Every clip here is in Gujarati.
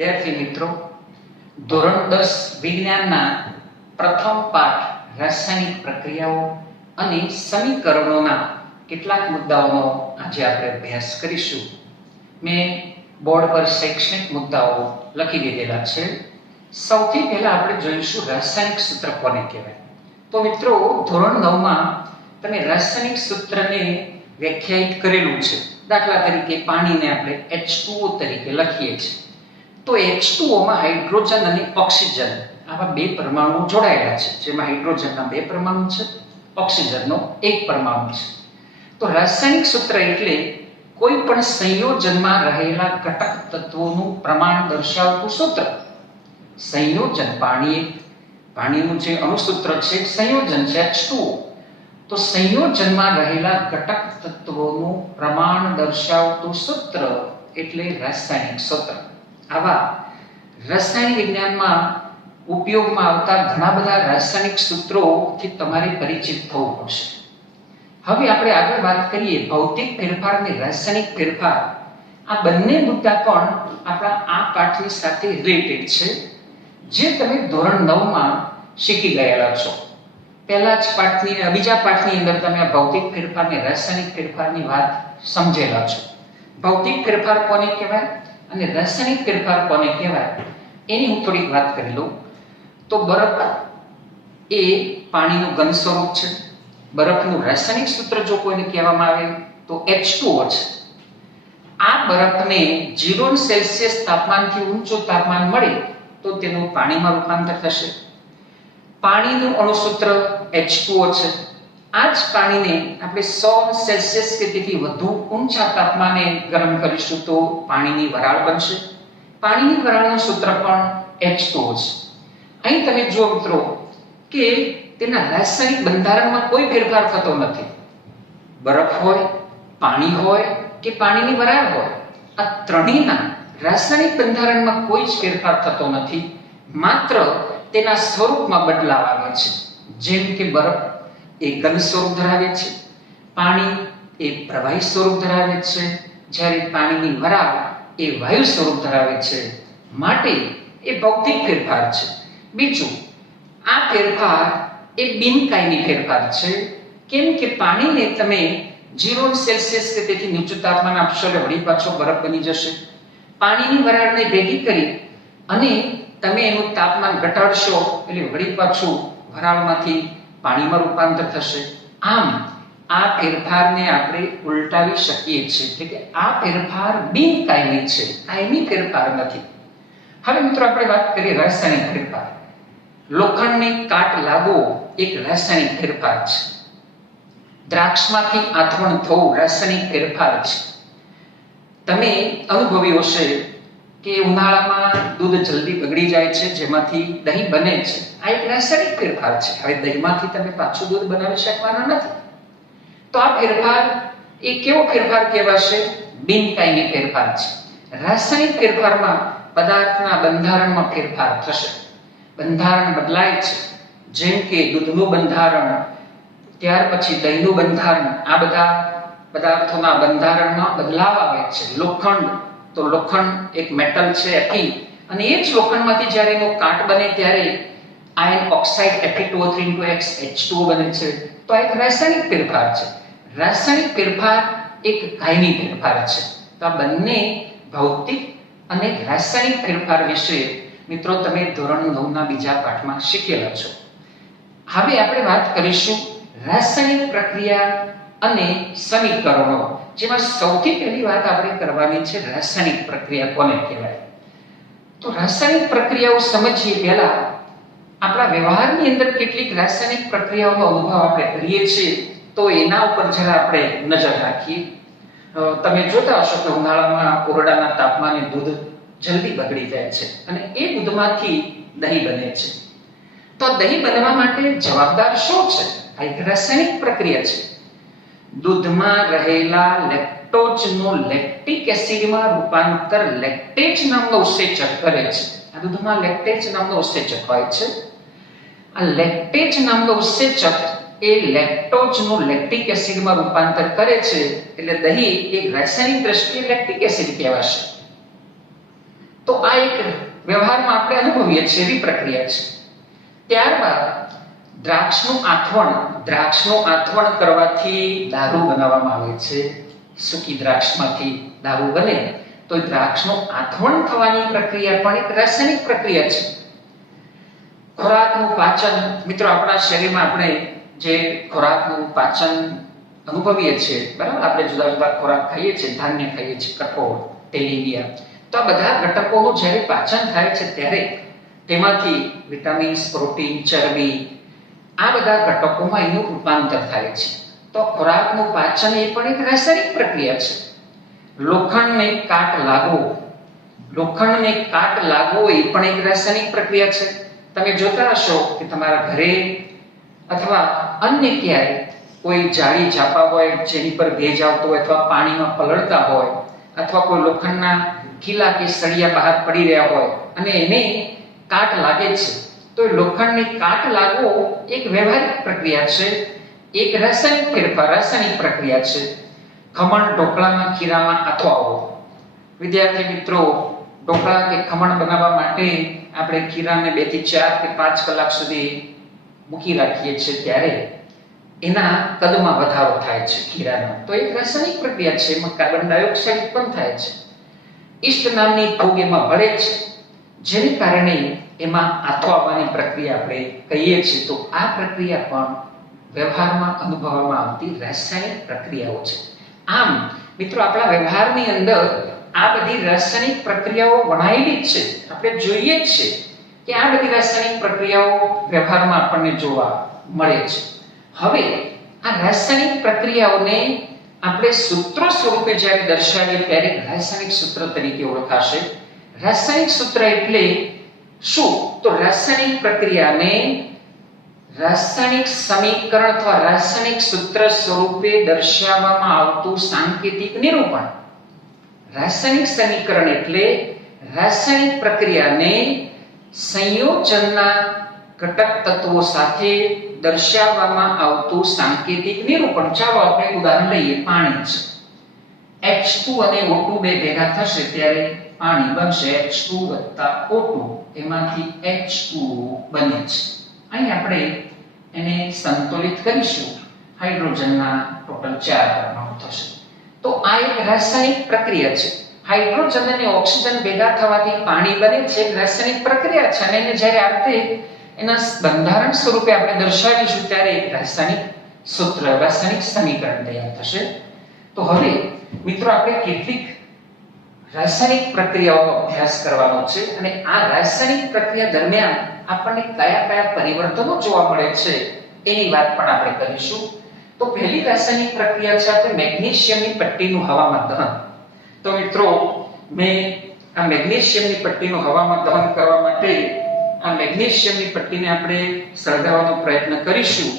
વિદ્યાર્થી મિત્રો, ધોરણ 10 વિજ્ઞાનના પ્રથમ પાઠ રાસાયણિક પ્રક્રિયાઓ અને સમીકરણોના કેટલાક મુદ્દાઓનો આજે આપણે અભ્યાસ કરીશું. મેં બોર્ડ પર શૈક્ષણિક મુદ્દાઓ લખી દીધેલા છે. સૌથી પહેલા આપણે જોઈશું રાસાયણિક સૂત્ર કોને કહેવાય. તો મિત્રો, ધોરણ 9 માં તમે રાસાયણિક સૂત્રને વ્યાખ્યાયિત કરેલું છે. દાખલા તરીકે પાણીને આપણે H2O તરીકે લખીએ છીએ. તો H2O માં હાઇડ્રોજન અને ઓક્સિજન આવા બે પરમાણુઓ જોડાયેલા છે, જેમાં હાઇડ્રોજનના 2 પરમાણુ છે, ઓક્સિજનનો 1 પરમાણુ છે. તો રાસાયણિક સૂત્ર એટલે કોઈ પણ સંયોજનમાં રહેલા ઘટક તત્વોનું પ્રમાણ દર્શાવતું સૂત્ર. સંયોજન પાણીનું જે અણુસૂત્ર છે સંયોજન છે H2O. તો સંયોજનમાં રહેલા ઘટક તત્વોનું પ્રમાણ દર્શાવતું સૂત્ર એટલે રાસાયણિક સૂત્ર. આવા રસાયણ વિજ્ઞાનમાં ઉપયોગમાં આવતા ઘણા બધા રાસાયણિક સૂત્રોથી તમારે પરિચિત થવું પડશે. હવે આપણે આગળ વાત કરીએ ભૌતિક ફેરફાર અને રાસાયણિક ફેરફાર. આ બંને મુદ્દા પણ આપણા આ પાઠની સાથે રિલેટેડ છે, જે તમે ધોરણ 9 માં શીખી ગયેલા છો. બીજા પાઠની અંદર તમે આ ભૌતિક ફેરફાર અને રાસાયણિક ફેરફારની વાત સમજેલા છો. ભૌતિક ફેરફાર કોને કહેવાય અને રાસાયણિક ફેરફાર કોને કહેવાય એની હું થોડીક વાત કરી લઉં. તો બરફ એ પાણીનું ઘન સ્વરૂપ છે. બરફનું રાસાયણિક સૂત્ર જો કોઈને કહેવામાં આવે તો H2O છે. આ બરફને 0 સેલ્સિયસ તાપમાનથી ઊંચું તાપમાન મળે તો તેનું પાણીમાં રૂપાંતર થશે. પાણીનું અણુસૂત્ર H2O છે. આ જ પાણીને આપણે 100 સેલ્સિયસ કે તેથી વધુ ઊંચા તાપમાને ગરમ કરીશું તો પાણીની વરાળ બનશે. પાણીની વરાળનું સૂત્ર પણ H2O છે. અહીં તમે જુઓ મિત્રો કે તેના રાસાયણિક બંધારણમાં કોઈ ફેરફાર થતો નથી. બરફ હોય, પાણી હોય કે પાણીની વરાળ હોય, આ ત્રણેયના રાસાયણિક બંધારણમાં કોઈ જ ફેરફાર થતો નથી. માત્ર તેના સ્વરૂપમાં બદલાવ આવે છે. જેમ કે બરફ એ ઘન સ્વરૂપ ધરાવે છે, પાણી એ પ્રવાહી સ્વરૂપ ધરાવે છે, જ્યારે પાણીની વરાળ એ વાયુ સ્વરૂપ ધરાવે છે. માટે એ ભૌતિક ફેરફાર છે. બીજું, આ ફેરફાર એ બિનકાયમી ફેરફાર છે. કેમ કે પાણીને તમે 0 સેલ્સિયસ કે તેથી નીચું તાપમાન આપશો એટલે વળી પાછો બરફ બની જશે. પાણીની વરાળને ભેગી કરી અને તમે એનું તાપમાન ઘટાડશો એટલે વળી પાછું વરાળમાંથી પાણીમાં રૂપાંતર થશે. આમ આ ફેરફારને આપણે ઉલટાવી શકીએ છીએ, એટલે કે આ ફેરફાર બિનકાયમી છે, કાયમી ફેરફાર નથી. હવે મિત્રો આપણે વાત કરીએ રાસાયણિક ફેરફાર. લોખંડને કાટ લાગવો એક રાસાયણિક ફેરફાર છે. દ્રાક્ષમાંથી આથમણ થવું રાસાયણિક ફેરફાર છે. તમે અનુભવ્યું હશે કે ઉનાળામાં દૂધ જલ્દી બગડી જાય છે, જેમાંથી દહીં બને છે. આ એક રાસાયણિક ફેરફાર છે. હવે દહીંમાંથી તમે પાછું દૂધ બનાવી શકવાના નથી. તો આ ફેરફાર એ કેવો ફેરફાર કહેવાશે? બિનકાયમી ફેરફાર છે. રાસાયણિક ફેરફારમાં પદાર્થના બંધારણમાં ફેરફાર થશે. બંધારણ બદલાય છે. જેમ કે દૂધનું બંધારણ, ત્યાર પછી દહીંનું બંધારણ, આ બધા પદાર્થોના બંધારણમાં બદલાવ આવે છે. તો લોખંડ એક મેટલ છે Fe, અને એ જ લોખંડમાંથી જ્યારે એનો કાટ બને ત્યારે આયન ઓક્સાઇડ Fe2O3x H2O બને છે. તો આ એક રાસાયણિક ફેરફાર છે. રાસાયણિક ફેરફાર એક કાયમી ફેરફાર છે. તો આ બંને ભૌતિક અને રાસાયણિક ફેરફાર વિશે મિત્રો તમે ધોરણ 9 ના બીજા પાઠમાં શીખેલા છો. હવે આપણે વાત કરીશું રાસાયણિક પ્રક્રિયા અને સમીકરણો, જેમાં સૌથી પહેલી વાત આપણે કરવાની છે રાસાયણિક પ્રક્રિયા કોને કહેવાય. તો રાસાયણિક પ્રક્રિયાઓ સમજીએ પહેલા આપણા વ્યવહારની અંદર કેટલીક રાસાયણિક પ્રક્રિયાઓનો અનુભવ આપણે કરીએ છીએ, તો એના ઉપર જરા આપણે નજર રાખીએ. તમે જોતા હશો કે ઉનાળામાં ઓરડાના તાપમાને દૂધ જલ્દી બગડી જાય છે અને એ દૂધમાંથી દહીં બને છે. તો દહીં બનવા માટે જવાબદાર શું છે? આ એક રાસાયણિક પ્રક્રિયા છે. દૂધમાં રહેલા લેક્ટોઝનું લેક્ટિક એસિડમાં રૂપાંતર લેક્ટેજ નામનો ઉત્સેચક કરે છે. આ દૂધમાં લેક્ટેજ નામનો ઉત્સેચક હોય છે. આ લેક્ટેજ નામનો ઉત્સેચક એ લેક્ટોઝનું લેક્ટિક એસિડમાં રૂપાંતર કરે છે, એટલે દહીં એક રાસાયણિક દ્રષ્ટિએ લેક્ટિક એસિડ કહેવાશે. તો તો આ એક વ્યવહારમાં આપણે અનુભવીએ છીએ એવી પ્રક્રિયા છે. ત્યારબાદ દ્રાક્ષનું આથવણ કરવાથી દારૂ બનાવવામાં આવે છે. સૂકી દ્રાક્ષમાંથી દારૂ બને તો દ્રાક્ષનું આથવણ થવાની પ્રક્રિયા પણ એક રાસાયણિક પ્રક્રિયા છે. ખોરાકનું પાચન, મિત્રો આપણા શરીરમાં આપણે જે ખોરાકનું પાચન અનુભવીએ છીએ, બરાબર, આપણે જુદા જુદા ખોરાક ખાઈએ છીએ, ધાન્ય ખાઈએ છીએ, કઠોળ, તેલીબિયા, તો આ બધા ઘટકોનું જ્યારે પાચન થાય છે ત્યારે તેમાંથી વિટામિન્સ, પ્રોટીન, ચરબી, આ બધા ઘટકોમાં એનું રૂપાંતર થાય છે. તો ખોરાકનું પાચન એ પણ એક રાસાયણિક પ્રક્રિયા છે. લોખંડને કાટ લાગવો એ પણ એક રાસાયણિક પ્રક્રિયા છે. તમે જોતા હશો કે તમારા ઘરે અથવા અન્ય ક્યાંય કોઈ જાળી ઝાપા હોય જેની પર ભેજ આવતો હોય અથવા પાણીમાં પલળતા હોય અથવા કોઈ લોખંડના ખીલા કે સળિયા બહાર પડી રહ્યા હોય અને એને કાટ લાગે છે, તો લોખંડને કાટ લાગવો એક વ્યવહારિક પ્રક્રિયા છે, એક રાસાયણિક પ્રક્રિયા છે. ખમણ, ઢોકળામાં, ખીરામાં આથવાવો. વિદ્યાર્થી મિત્રો, ઢોકળા કે ખમણ બનાવવા માટે આપણે ખીરાને 2 થી 4 કે 5 કલાક સુધી મૂકી રાખીએ છીએ ત્યારે એના કદમાં વધારો થાય છે ખીરાનો. તો એક રાસાયણિક પ્રક્રિયા છે, એમાં કાર્બન ડાયોક્સાઇડ ઉત્પન્ન થાય છે. ઈસ્ટ નામની ફૂગ એમાં ભળે છે, જેને કારણે એમાં આથવાવાની પ્રક્રિયા આપણે કહીએ છીએ. તો આ પ્રક્રિયા પણ વ્યવહારમાં અનુભવવામાં આવતી રાસાયણિક પ્રક્રિયાઓ છે. આમ મિત્રો, આપણા વ્યવહારની અંદર આ બધી રાસાયણિક પ્રક્રિયાઓ વણાયેલી જ છે. આપણે જોઈએ જ છે કે આ બધી રાસાયણિક પ્રક્રિયાઓ વ્યવહારમાં આપણને જોવા મળે છે. હવે આ રાસાયણિક પ્રક્રિયાઓને આપણે સૂત્રો સ્વરૂપે જ્યારે દર્શાવીએ ત્યારે રાસાયણિક સૂત્ર તરીકે ઓળખાશે. રાસાયણિક સૂત્ર એટલે શું? તો રાસાયણિક પ્રક્રિયાને રાસાયણિક સમીકરણ અથવા રાસાયણિક સૂત્ર સ્વરૂપે દર્શાવવામાં આવતું સાંકેતિક નિરૂપણ. રાસાયણિક સમીકરણ એટલે રાસાયણિક પ્રક્રિયાને સંયોજનના ઘટક તત્વો સાથે દર્શાવવામાં આવતું સાંકેતિક નિરૂપણ. ચાલો આપણે ઉદાહરણ લઈએ. પાણી છે, H2 અને O2 બે ભેગા થશે ત્યારે પાણી બનશે H2 + O2, એમાંથી H2O બને છે. અહીં આપણે એને સંતુલિત કરીશું, હાઇડ્રોજનના ટોટલ 4 પરમાણુ થશે. તો આ એક રાસાયણિક પ્રક્રિયા છે. હાઇડ્રોજન અને ઓક્સિજન ભેગા થવાથી પાણી બને છે, એક રાસાયણિક પ્રક્રિયા છે. અને એને જ્યારે આપણે એના બંધારણ સ્વરૂપે આપણે દર્શાવીશું ત્યારે એક રાસાયણિક સૂત્ર, રાસાયણિક સમીકરણ તૈયાર થશે. તો હવે મિત્રો, આપણે કેટલીક રાસાયણિક પ્રક્રિયાઓનો અભ્યાસ કરવાનો છે અને આ રાસાયણિક પ્રક્રિયા દરમિયાન આપણને કયા કયા પરિવર્તનો જોવા મળે છે એની વાત પણ આપણે કરીશું. તો પહેલી રાસાયણિક પ્રક્રિયા છે આપણે મેગ્નેશિયમની પટ્ટીનું હવામાં દહન. તો મિત્રો, મેં આ મેગ્નેશિયમની પટ્ટીનું હવામાં દહન કરવા માટે આ મેગ્નેશિયમની પટ્ટીને આપણે સળગાવવાનો પ્રયત્ન કરીશું.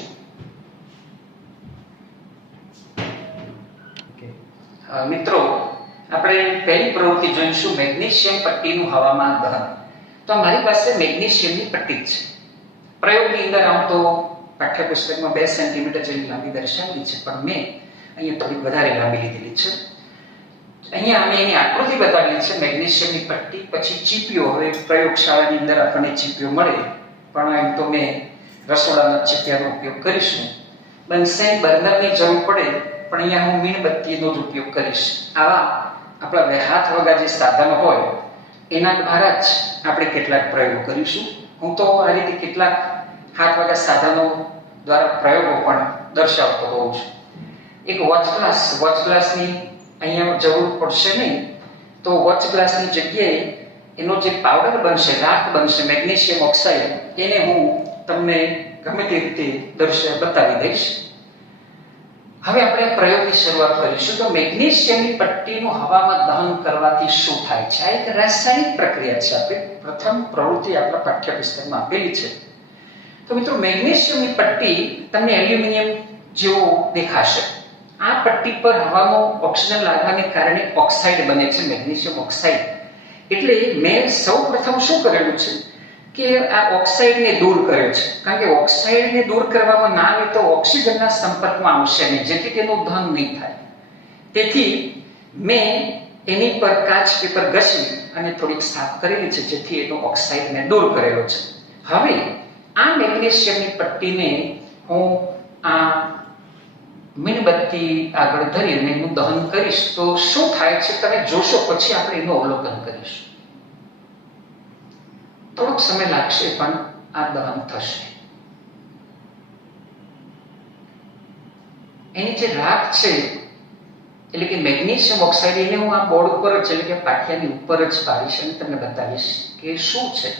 મિત્રો, આપણે પહેલી પ્રવૃત્તિ જોઈશું મેગ્નેશિયમ પટ્ટીનું હવામાં દહન. તો મારી પાસે મેગ્નેશિયમની પટ્ટી છે. પ્રયોગની અંદર આમ તો પાઠ્યપુસ્તકમાં 2 સેન્ટીમીટર જેટલી લાંબી દર્શાવેલી છે, પણ મેં અહીંયા થોડી વધારે લાંબી લીધેલી છે. અહીંયા અમે એની આકૃતિ બતાવેલી છે મેગ્નેશિયમની પટ્ટી, પછી ચીપીઓ. હવે પ્રયોગશાળાની અંદર આપણને ચીપીઓ મળે, પણ એમ તો મેં રસોડાના ચીપિયાનો ઉપયોગ કરીશું. બનશે બર્નરની જરૂર પડે, પણ અહીંયા હું મીણબત્તીનો જ ઉપયોગ કરીશ. આવા આપણા હાથ વગા જે સાધનો હોય એના દ્વારા જ આપણે કેટલાક પ્રયોગો કરીશું. હું તો આ રીતે કેટલાક હાથ વગા સાધનો દ્વારા પ્રયોગો પણ દર્શાવતો હોઉં છું. એક વોચ ગ્લાસની અહીંયા જરૂર પડશે નહીં, તો વોચ ગ્લાસની જગ્યાએ એનો જે પાવડર બનશે, રાખ બનશે, મેગ્નેશિયમ ઓક્સાઇડ, એને હું તમને ગમે તે રીતે બતાવી દઈશ. હવે આપણે પ્રયોગની શરૂઆત કરીશું. તો મેગ્નેશિયમની પટ્ટીનું હવામાં દહન કરવાથી શું થાય છે? આ એક રાસાયણિક પ્રક્રિયા છે. આપણે પ્રથમ પ્રવૃત્તિ આપણા પાઠ્યપુસ્તકમાં આપેલી છે. તો મિત્રો, મેગ્નેશિયમની પટ્ટી તમને એલ્યુમિનિયમ જેવો દેખાશે. આ પટ્ટી પર હવામાં ઓક્સિજન લાગવાને કારણે ઓક્સાઇડ બને છે, મેગ્નેશિયમ ઓક્સાઇડ. એટલે મેં સૌપ્રથમ શું કરેલું છે કે આ ઓક્સાઇડને દૂર કર્યો છે. કારણ કે ઓક્સાઇડને દૂર કરવામાં ના આવે તો ઓક્સિજનના સંપર્કમાં આવશે નહીં, જેથી તેનું દહન નહીં થાય. તેથી મેં એની પર કાચ પેપર ઘસી અને થોડીક સાફ કરેલી છે, જેથી એનો ઓક્સાઇડને દૂર કરેલો છે. હવે આ મેગ્નેશિયમની પટ્ટીને હું આ મીણબત્તી આગળ ધરી અને એનું દહન કરીશ તો શું થાય છે તમે જોશો, પછી આપણે એનું અવલોકન કરીશું. થોડોક સમય લાગશે પણ આ દહન થશે. એની જે રાખ છે એટલે કે મેગ્નેશિયમ ઓક્સાઇડ, એને હું આ બોર્ડ ઉપર જ એટલે કે પાટિયાની ઉપર જ પાડીશ અને તમને બતાવીશ કે શું છે.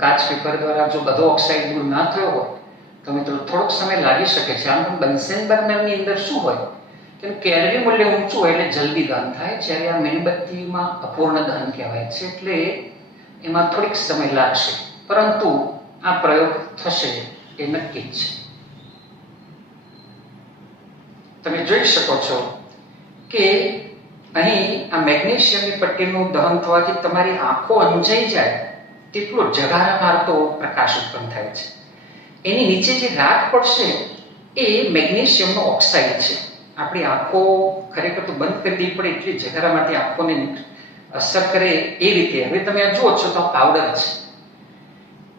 કાચ પેપર દ્વારા જો બધો ઓક્સાઇડ દૂર ના થયો હોય તો મિત્રો થોડોક સમય લાગી શકે છે. આમ પણ બન્સેન બર્નરની અંદર શું હોય કે કેલરી મૂલ્ય ઊંચું હોય એટલે જલ્દી દહન થાય, જ્યારે આ મીણબત્તીમાં અપૂર્ણ દહન કહેવાય છે, એટલે એમાં થોડીક સમય લાગશે, પરંતુ આ પ્રયોગ થશે એ નક્કી જ છે. તમે જોઈ શકો છો કે અહીં આ મેગ્નેશિયમની પટ્ટીનું દહન થવાથી તમારી આંખો અંજાઈ જાય તેટલો જગારા મારતો પ્રકાશ ઉત્પન્ન થાય છે. એની નીચે જે રાખ પડશે એ મેગ્નેશિયમનો ઓક્સાઇડ છે. આપણી આંખો ખરેખર તો બંધ કરી દેવી પડે એટલી જગારામાંથી આંખોને અસર કરે એ રીતે. હવે તમે આ જુઓ છો તો પાવડર છે,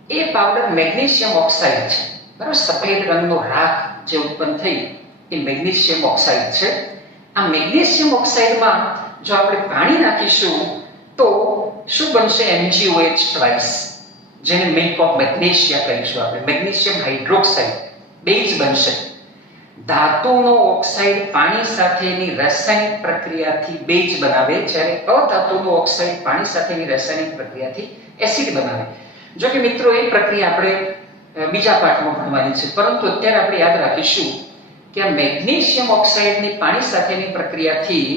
એ પાવડર મેગ્નેશિયમ ઓક્સાઇડ છે, બરાબર. સફેદ રંગનો રાખ જે ઉત્પન્ન થઈ એ મેગ્નેશિયમ ઓક્સાઇડ છે. આ મેગ્નેશિયમ ઓક્સાઇડમાં જો આપણે પાણી નાખીશું તો શું બનશે? MgOH2, જેને મિલ્ક ઓફ મેગ્નેશિયા કહીશું આપણે. મેગ્નેશિયમ હાઇડ્રોક્સાઇડ બેઝ બનશે. ધાતુનો ઓક્સાઇડ પાણી સાથેની રાસાયણિક પ્રક્રિયાથી બેઝ બનાવે, જ્યારે અધાતુનો ઓક્સાઇડ પાણી સાથેની રાસાયણિક પ્રક્રિયાથી એસિડ બનાવે. જો કે મિત્રો એ પ્રક્રિયા આપણે બીજા પાઠમાં ભણવાની છે, પરંતુ અત્યારે આપણે યાદ રાખીશું કે આ મેગ્નેશિયમ ઓક્સાઇડની પાણી સાથેની પ્રક્રિયાથી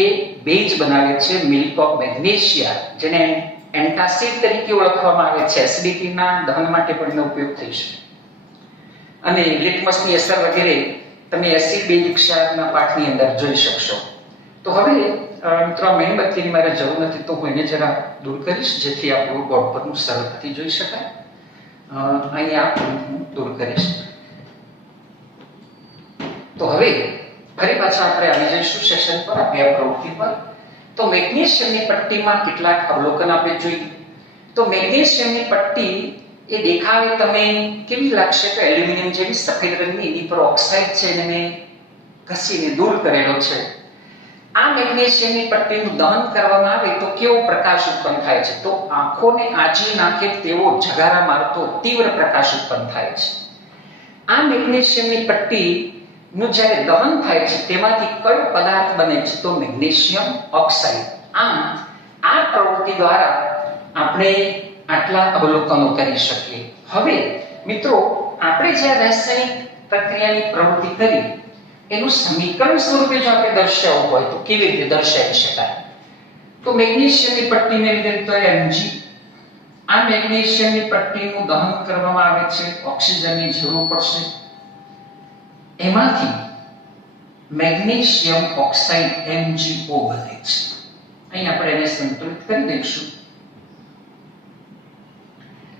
એ બેઝ બનાવે છે મિલ્ક ઓફ મેગ્નેશિયા, જેને એન્ટાસિડ તરીકે ઓળખવામાં આવે છે. એસિડિટીના દહન માટે પણ એનો ઉપયોગ થઈ શકે. અને લિટમસની અસર વગેરે તમે એસિડ બેઝ ક્ષારના પાઠની અંદર જોઈ શકશો. તો હવે મિત્રો આ મીણબત્તીની મારે જરૂર નથી, તો હું એને જરા દૂર કરીશ, જેથી આપણું બોર્ડ પરનું સરળતાથી જોઈ શકાય. અહીંયા હું દૂર કરીશ. તો હવે ફરી પાછા આપણે આવી જઈશું સેશન પર, અભ્યાસ પ્રવૃત્તિ પર. તો મેગ્નેશિયમની પટ્ટીમાં કેટલાક અવલોકન આપણે જોઈએ. તો મેગ્નેશિયમની પટ્ટી એ દેખાવે તમે કેવી લાગશે? તો એલ્યુમિનિયમ જેવી સફેદ રંગની, એની પર ઓક્સાઇડ છે એને મેં ઘસીને દૂર કરેલો છે. આ મેગ્નેશિયમની પટ્ટીનું દહન કરવામાં આવે તો કેવો પ્રકાશ ઉત્પન્ન થાય છે? તો આંખોને આજી નાખે તેવો જગારા મારતો તીવ્ર પ્રકાશ ઉત્પન્ન થાય છે. આ મેગ્નેશિયમની પટ્ટી નું જ્યારે દહન થાય છે તેમાંથી કયો પદાર્થ બને છે? તો મેગ્નેશિયમ ઓક્સાઇડ. આમ આ પ્રવૃત્તિ દ્વારા આપણે આટલા અવલોકનો કરી શકીએ. હવે મિત્રો આપણે જે રાસાયણિક પ્રક્રિયાની પ્રવૃત્તિ કરી એનું સમીકરણ સ્વરૂપે જો આપણે દર્શાવવું હોય તો કેવી રીતે દર્શાવી શકાય? તો મેગ્નેશિયમની પટ્ટીને લીધે તો Mg. આ મેગ્નેશિયમની પટ્ટીનું દહન કરવામાં આવે છે, ઓક્સિજનની જરૂર પડશે, એમાંથી મેગ્નેશિયમ ઓક્સાઇડ MgO બને છે. અહીં આપણે એને સંતુલિત કરી દઈશું.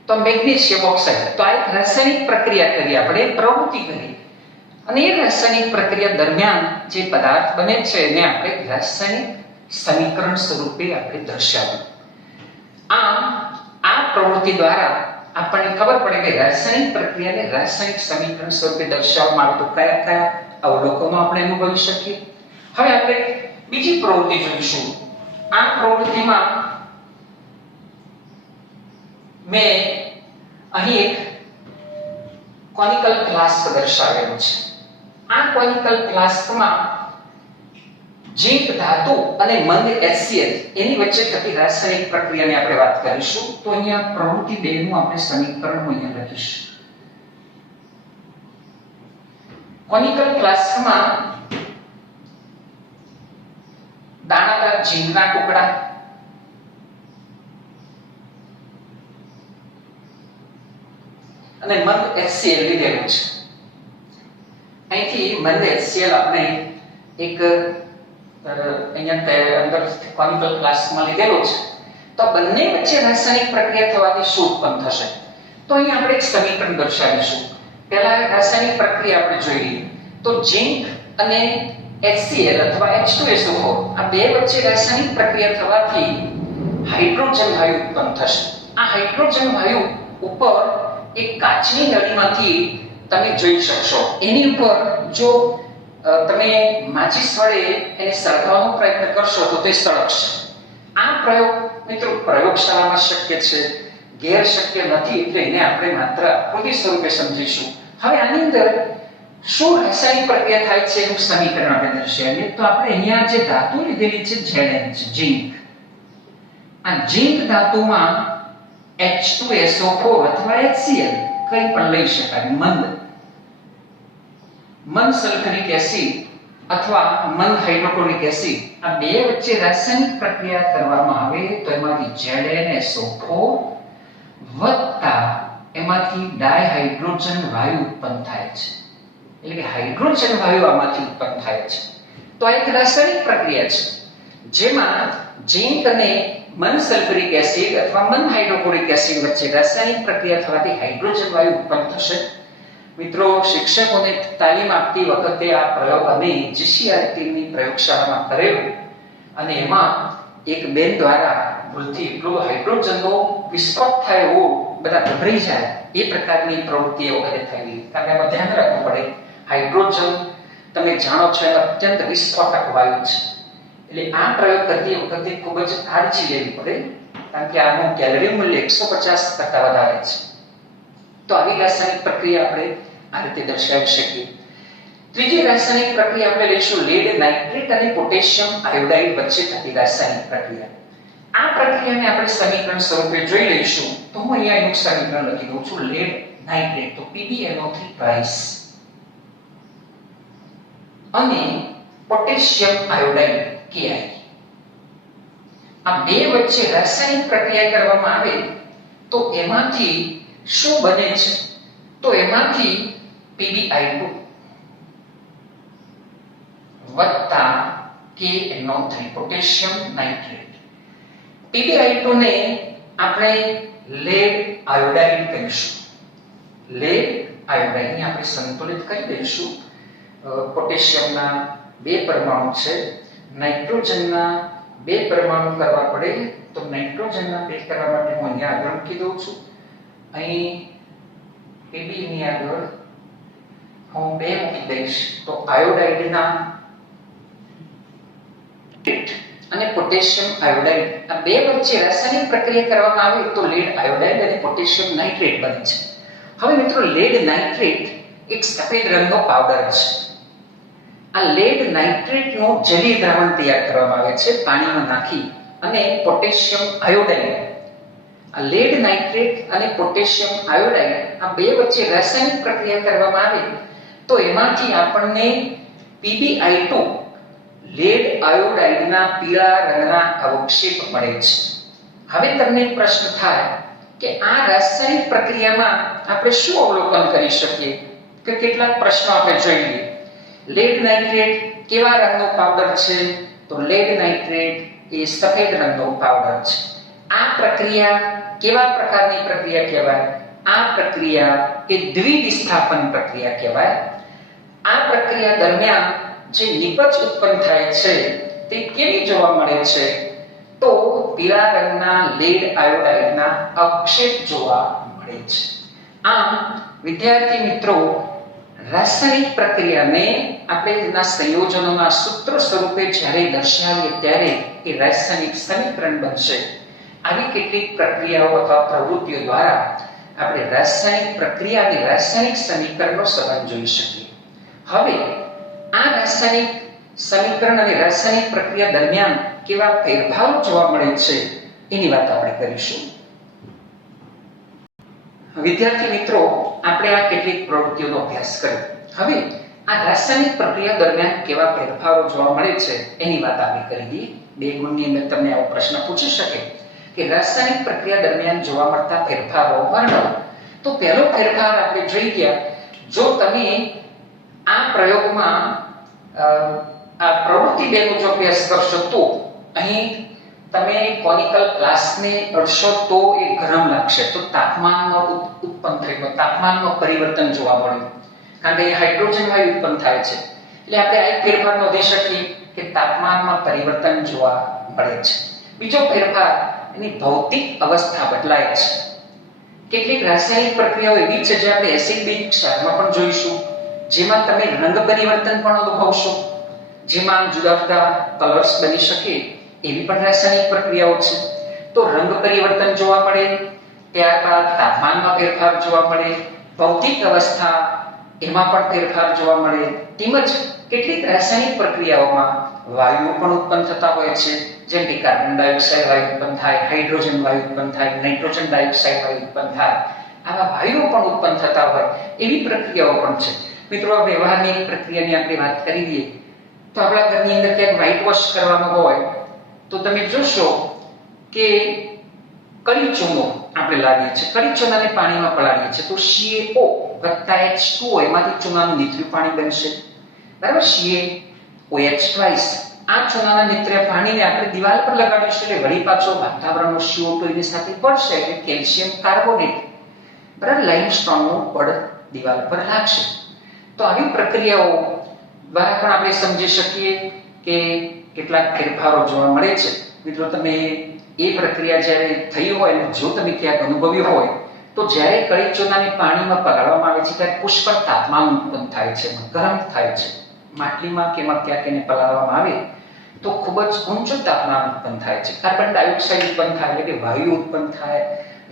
તો મેગ્નેશિયમ ઓક્સાઇડ, તો આ એક રાસાયણિક પ્રક્રિયા કરી, આપણે પ્રવૃત્તિ કરી, અને એ રાસાયણિક પ્રક્રિયા દરમિયાન જે પદાર્થ બને છે એને આપણે રાસાયણિક સમીકરણ સ્વરૂપે આપણે દર્શાવ્યું. આમ આ પ્રવૃત્તિ દ્વારા આપણને ખબર પડે કે રાસાયણિક પ્રક્રિયાને રાસાયણિક સમીકરણ સ્વરૂપે દર્શાવવામાં આવે તો કયા કયા અવલોકનો આપણે અનુભવી શકીએ. હવે આપણે બીજી પ્રવૃત્તિ જોઈશું. આ પ્રવૃત્તિમાં મેં અહીં એક કોનિકલ ફ્લાસ્ક દર્શાવેલો છે. આ કોનિકલ ફ્લાસ્કમાં ઝીંક ધાતુ અને મંદ HCl એની વચ્ચે થતી રાસાયણિક પ્રક્રિયાની આપણે વાત કરીશું. તો અહીંયા પ્રવૃત્તિ 2 નું આપણે સમીકરણ અહીંયા લખીશું. કોનિકલ ફ્લાસ્કમાં દાણાદાર ઝીંકના ટુકડા અને મંદ HCl લીધેલું છે. અહીંથી મંદ HCl આપણે એક અહીંયા અંદર કોનિકલ ફ્લાસ્કમાં લીધેલો છે. તો બંને વચ્ચે રાસાયણિક પ્રક્રિયા થવાથી શું ઉત્પન્ન થશે? તો તો અહીં આપણે એક સમીકરણ દર્શાવીશું. પહેલા રાસાયણિક પ્રક્રિયા આપણે જોઈ લઈએ. તો ઝીંક અને HCl અથવા H2SO4 આ બે વચ્ચે રાસાયણિક પ્રક્રિયા થવાથી હાઇડ્રોજન વાયુ ઉત્પન્ન થશે. આ હાઇડ્રોજન વાયુ ઉપર એક કાચની નળીમાંથી તમે જોઈ શકશો. એની ઉપર જો તમે માચીસ વડે એને સળગાવવાનો પ્રયત્ન કરશો તો તે સળગશે. આ પ્રયોગ મિત્રો પ્રયોગશાળામાં શક્ય છે, ગેર શક્ય નથી, એટલે એને આપણે માત્ર આકૃતિ સ્વરૂપે સમજીશું. હવે આની અંદર શું રાસાયણિક પ્રક્રિયા થાય છે એનું સમીકરણ આપણે દર્શાવીએ. તો આપણે અહીંયા જે ધાતુ લીધેલી છે Zn, ઝીંક. આ ઝીંક ધાતુમાં H2SO4 અથવા HCl કંઈ પણ લઈ શકાય. મંદ સલ્ફ્યુરિક એસિડ અથવા મંદ હાઇડ્રોક્લોરિક એસિડ આ બે વચ્ચે રાસાયણિક પ્રક્રિયા કરવામાં આવે તો એમાંથી ZnSO4 વત્તા એમાંથી ડાયહાઇડ્રોજન વાયુ ઉત્પન્ન થાય છે. એટલે કે હાઇડ્રોજન વાયુ આમાંથી ઉત્પન્ન થાય છે. તો આ એક રાસાયણિક પ્રક્રિયા છે જેમાં ઝીંક અને મંદ સલ્ફ્યુરિક એસિડ અથવા મંદ હાઇડ્રોક્લોરિક એસિડ વચ્ચે રાસાયણિક પ્રક્રિયા થવાથી હાઇડ્રોજન વાયુ ઉત્પન્ન થશે. મિત્રો, શિક્ષકોને તાલીમ આપતી વખતે આ પ્રયોગ અમે જીસીઆરટીની પ્રયોગશાળામાં કરેલો અને એમાં એક બેન દ્વારા ભૂલથી એટલો હાઇડ્રોજનનો વિસ્ફોટ થાય એવો બધા ગભરાઈ જાય એ પ્રકારની પ્રવૃત્તિ એ વખતે થયેલી. કારણ કે એમાં ધ્યાન રાખવું પડે. હાઇડ્રોજન તમે જાણો છો એ અત્યંત વિસ્ફોટક વાયુ છે. એટલે આ પ્રયોગ કરતી વખતે ખૂબ જ કાળજી લેવી પડે, કારણ કે આનું કેલરી મૂલ્ય 150% વધારે છે. તો આવી રાસાયણિક પ્રક્રિયા આપણે આ રીતે દર્શાવી શકીએ. ત્રીજી રાસાયણિક પ્રક્રિયા આપણે લઈશું લેડ નાઇટ્રેટ અને પોટેશિયમ આયોડાઇડ વચ્ચે થતી રાસાયણિક પ્રક્રિયા. આ પ્રક્રિયાને આપણે સમીકરણ સ્વરૂપે જોઈ લઈશું. તો હું અહીંયા એક સમીકરણ લખી દઉં છું. લેડ નાઇટ્રેટ તો PbNO3 અને પોટેશિયમ આયોડાઇડ Ki. આ બે વચ્ચે રાસાયણિક પ્રક્રિયા કરવામાં આવે તો એમાંથી શું બને છે? તો એમાંથી PbI2 વત્તા KNO3 પોટેશિયમ નાઇટ્રેટ. PbI2 ને આપણે લેડ આયોડાઇડ કહીશું. લેડ આયોડાઇડ ને આપણે સંતુલિત કરી દઈશું. પોટેશિયમના 2 પરમાણુ છે, નાઇટ્રોજનના 2 પરમાણુ કરવા પડે તો નાઇટ્રોજનના 2 કરવા માટે હું અહીંયા આગળ મૂકી દઉં છું. અહીં Pb ની આગળ હું 2 મૂકી દઈશ તો આયોડાઇડના અને પોટેશિયમ આયોડાઇડ આ બે વચ્ચે રાસાયણિક પ્રક્રિયા કરવામાં આવે તો લેડ આયોડાઇડ અને પોટેશિયમ નાઇટ્રેટ બને છે. હવે મિત્રો, લેડ નાઇટ્રેટ એક સફેદ રંગનો પાવડર છે. આ લેડ નાઇટ્રેટનો જેલી દ્રાવણ તૈયાર કરવામાં આવે છે પાણીમાં નાખી અને પોટેશિયમ આયોડાઇડ. આ લેડ નાઇટ્રેટ અને પોટેશિયમ આયોડાઇડ આ બે વચ્ચે રાસાયણિક પ્રક્રિયા કરવામાં આવે તો એમાંથી આપણને PbI2 લેડ આયોડાઇડના પીળા રંગના અવક્ષેપ મળે છે. હવે તમને પ્રશ્ન થાય કે આ રાસાયણિક પ્રક્રિયામાં આપણે શું અવલોકન કરી શકીએ? કે કેટલાક પ્રશ્નો આપણે જોઈ લઈએ. લેડ નાઇટ્રેટ કેવા રંગનો પાવડર છે? તો લેડ નાઇટ્રેટ એ સફેદ રંગનો પાવડર છે. આ પ્રક્રિયા કેવા પ્રકારની પ્રક્રિયા કહેવાય? આ પ્રક્રિયા એ દ્વિવિસ્થાપન પ્રક્રિયા કહેવાય. આ પ્રક્રિયા દરમિયાન જે નિપજ ઉત્પન્ન થાય છે તે કેવી જોવા મળે છે? તો પીળા રંગના લેડ આયોડાઇડના અવક્ષેપ જોવા મળે છે. આમ વિદ્યાર્થી મિત્રો, રાસાયણિક પ્રક્રિયાને આપણે તેના સંયોજનોના સૂત્ર સ્વરૂપે જ્યારે દર્શાવીએ ત્યારે એ રાસાયણિક સમીકરણ બનશે. આવી કેટલીક પ્રક્રિયાઓ અથવા પ્રવૃત્તિઓ દ્વારા આપણે રાસાયણિક પ્રક્રિયા અને રાસાયણિક સમીકરણનો સંબંધ જોઈ શકીએ. હવે આ રાસાયણિક સમીકરણ અને રાસાયણિક પ્રક્રિયા દરમિયાન કેવા ફેરફારો જોવા મળે છે એની વાત આપણે કરીશું. વિદ્યાર્થી મિત્રો, આપણે આ કેટલીક પ્રવૃત્તિઓનો અભ્યાસ કર્યો. હવે આ રાસાયણિક પ્રક્રિયા દરમિયાન કેવા ફેરફારો જોવા મળે છે એની વાત આપણે કરી દઈએ. 2 ગુણની અંદર તમને આવો પ્રશ્ન પૂછી શકે કે રાસાયણિક પ્રક્રિયા દરમિયાન જોવા મળતા ફેરફારો વર્ણવો. તો પહેલો ફેરફાર આપણે જોઈ ગયા. જો તમે આ પ્રયોગમાં આ પ્રવૃત્તિ 2 નો જો અભ્યાસ કરશો તો અહીં તમે કોનિકલ ગ્લાસને અડશો તો એ ગરમ લાગશે, તો તાપમાનમાં ઉત્પન્ન થયેલો તાપમાનમાં પરિવર્તન જોવા મળ્યું, કારણ કે હાઇડ્રોજન વાયુ ઉત્પન્ન થાય છે. એટલે આપણે આ એક ફેરફાર નોંધી શકીએ કે તાપમાનમાં પરિવર્તન જોવા મળે છે. બીજો ફેરફાર, એની ભૌતિક અવસ્થા બદલાય છે. કેટલીક રાસાયણિક પ્રક્રિયાઓ એવી છે જે આપણે એસિડ બેઝ ક્ષારમાં પણ જોઈશું, જેમાં તમે રંગ પરિવર્તન પણ અનુભવશો, જેમાં જુદા જુદા કલર્સ બની શકે એવી પણ રાસાયણિક પ્રક્રિયાઓ છે. તો રંગ પરિવર્તન જોવા મળે, ત્યારબાદ તાપમાનમાં ફેરફાર જોવા મળે, ભૌતિક અવસ્થા એમાં પણ ફેરફાર જોવા મળે, તેમજ કેટલીક રાસાયણિક પ્રક્રિયાઓમાં વાયુઓ પણ ઉત્પન્ન થતા હોય છે, જેમ કે કાર્બન ડાયોક્સાઇડ વાયુ ઉત્પન્ન થાય, હાઇડ્રોજન વાયુ ઉત્પન્ન થાય, નાઇટ્રોજન ડાયોક્સાઇડ વાયુ ઉત્પન્ન થાય. આવા વાયુઓ પણ ઉત્પન્ન થતા હોય એવી પ્રક્રિયાઓ પણ છે. મિત્રો, આ વ્યવહારની પ્રક્રિયાની આપણે વાત કરી દઈએ તો આપણા ઘરની અંદર ક્યાંક વ્હાઇટ વોશ કરવાનું હોય તો તમે જોશો કે કળી ચૂનો આપણે લાવીએ છીએ, કળી ચૂનાને પાણીમાં પલાળીએ છીએ તો CaO H2O એમાંથી ચૂનાનું નિત્ર્યું પાણી બનશે, બરાબર. CaOH twice આ ચૂનાના નિત્ર્ય પાણીને આપણે દિવાલ પર લગાડીશું એટલે વળી પાછો વાતાવરણનો CO2 એની સાથે પડશે એટલે કેલ્શિયમ કાર્બોનેટ, બરાબર, લાઇમસ્ટોનનું પડ દિવાલ પર લાગશે. તો આવી પ્રક્રિયાઓ દ્વારા પણ આપણે સમજી શકીએ કે કેટલાક ફેરફારો જોવા મળે છે. મિત્રો, તમે એ પ્રક્રિયા જ્યારે થઈ હોય અને જો તમે ક્યાંક અનુભવ્યું હોય તો જ્યારે કળી ચૂનાને પાણીમાં પલાળવામાં આવે છે ત્યારે પુષ્કળ તાપમાન ઉત્પન્ન થાય છે, ગરમ થાય છે. માટલીમાં કે એમાં ક્યાંક એને પલાળવામાં આવે તો ખૂબ જ ઊંચું તાપમાન ઉત્પન્ન થાય છે, કાર્બન ડાયોક્સાઇડ ઉત્પન્ન થાય એટલે કે વાયુ ઉત્પન્ન થાય,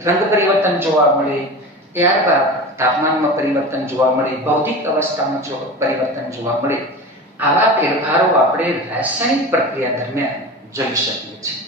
રંગ પરિવર્તન જોવા મળે, ત્યારબાદ તાપમાનમાં પરિવર્તન જોવા મળે, ભૌતિક અવસ્થામાં પરિવર્તન જોવા મળે. આવા ફેરફારો આપણે રાસાયણિક પ્રક્રિયા દરમિયાન જોઈ શકીએ છીએ.